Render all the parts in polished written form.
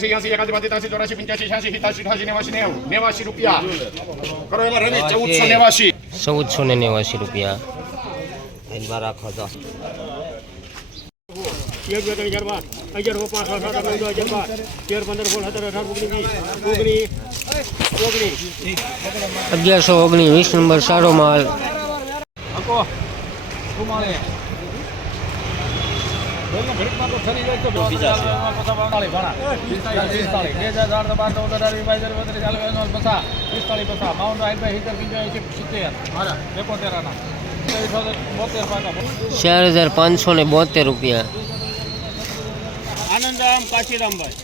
80 81 82 83 84 85 86 87 88 89 રૂપિયા કરો એમાં રવિ 1489 1489 રૂપિયા એમાં રાખો તો 1119 નંબર સારો માલ ₹4572 આનંદામ કાશીરામભાઈ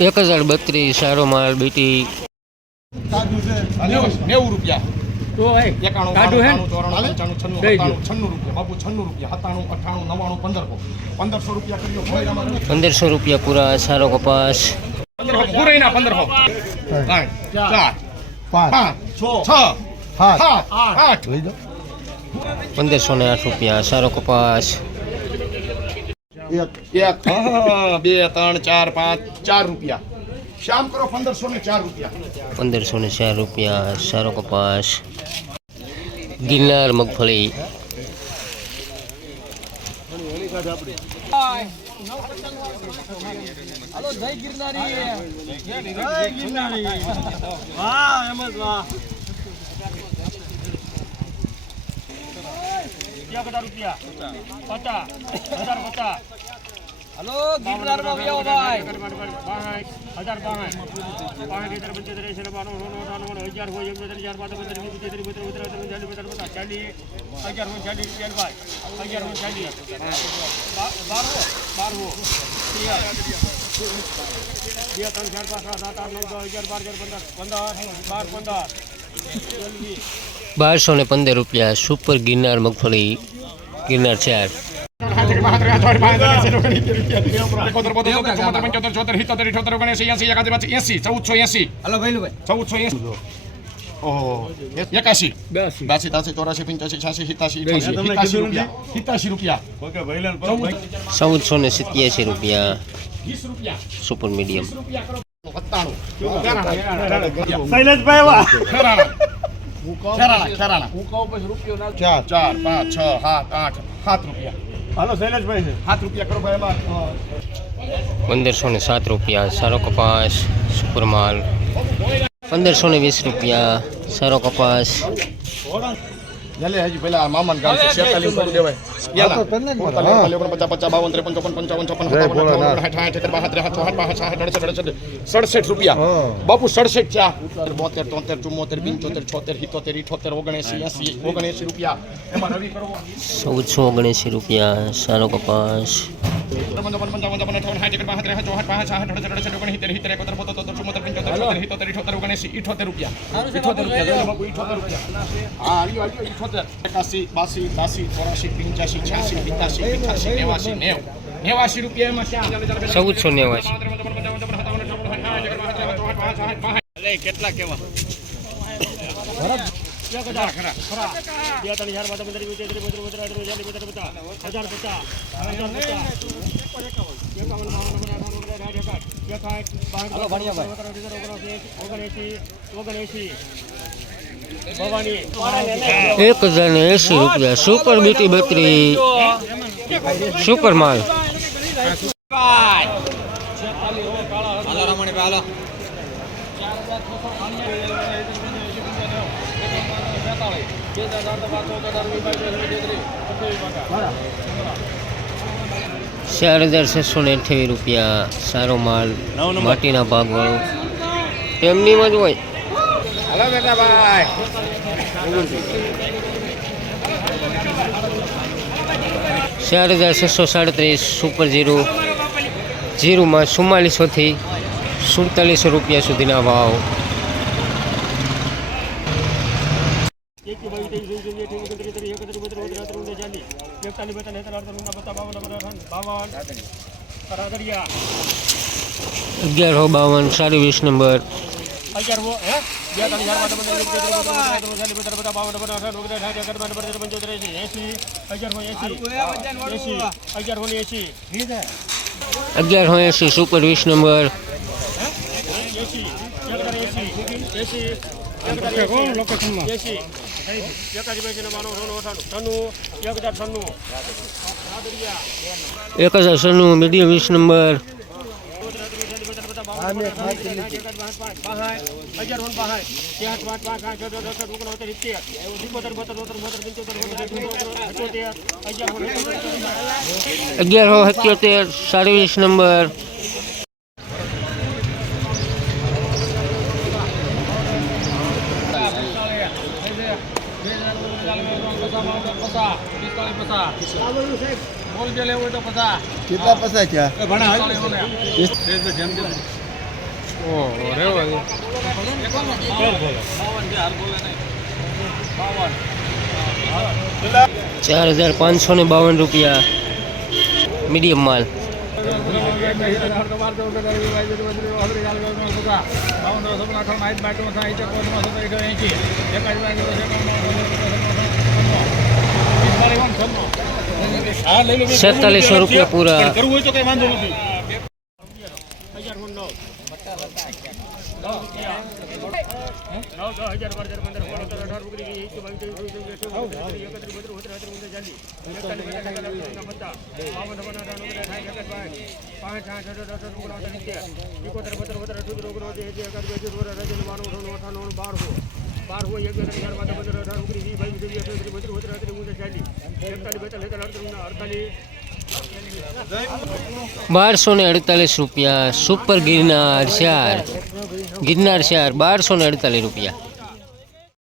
₹1032 સારો માલ બીટી ₹90 તો 91 ₹95 બાપુ 96 ₹97 રૂપિયા પૂરા સારો કપાસ 1508 રૂપિયા સારો કપાસ 1 2 3 4 5 4 રૂપિયા શામ કરો 1504 રૂપિયા 1504 રૂપિયા સારો કપાસ ગિરનાર મગફળી હાલો જય ગિરનારી જય ગિરનારી વાહ અહેમદ વાહ ₹50 50 હલો ગિરનાર માં આવ્યો ભાઈ 1215 રૂપિયા સુપર ગિરનાર મગફળી ગિરનાર 4 ₹1487 રૂપિયા સુપર મીડિયમ હાલો શૈલેષભાઈ છે ₹7 કરો ભાઈ એમાં 1507 રૂપિયા સારો કપાસ સુપર માલ 1520 રૂપિયા સારો કપાસ જલે હજી પેલા મામન ગામ છે 46 કરું દેવાય યાલા 50 55 52 ₹67 રૂપિયા બાપુ 67 ચા 72 73 74 75 77 રૂપિયા એમાં રવિ કરો 1479 રૂપિયા સારો કપાસ 1489 કેટલા કેવા ₹1080 રૂપિયા સુપર બીટી 32 સુપર માલ ₹4628 સારો માલ માટીના ભાગવાળો એમનીમાં જ હોય હાલો બેટા ભાઈ ₹4637 સુપર જીરુમાં 4400 થી 4700 રૂપિયા સુધીના ભાવ રાદરિયા 1152 સાડી 20 નંબર 11 હે 1180 super 20 number 1096 medium 20 number 1177 sari 20 number 50 લેવું હોય તો 50 કેટલા પૈસા છે ઓહો રેવા દે 4552 રૂપિયા મીડિયમ માલ 4700 રૂપિયા પૂરા કરવું હોય તો કઈ વાંધો નથી બારસો ને 48 રૂપિયા સુપર ગિરનાર 4 1248 રૂપિયા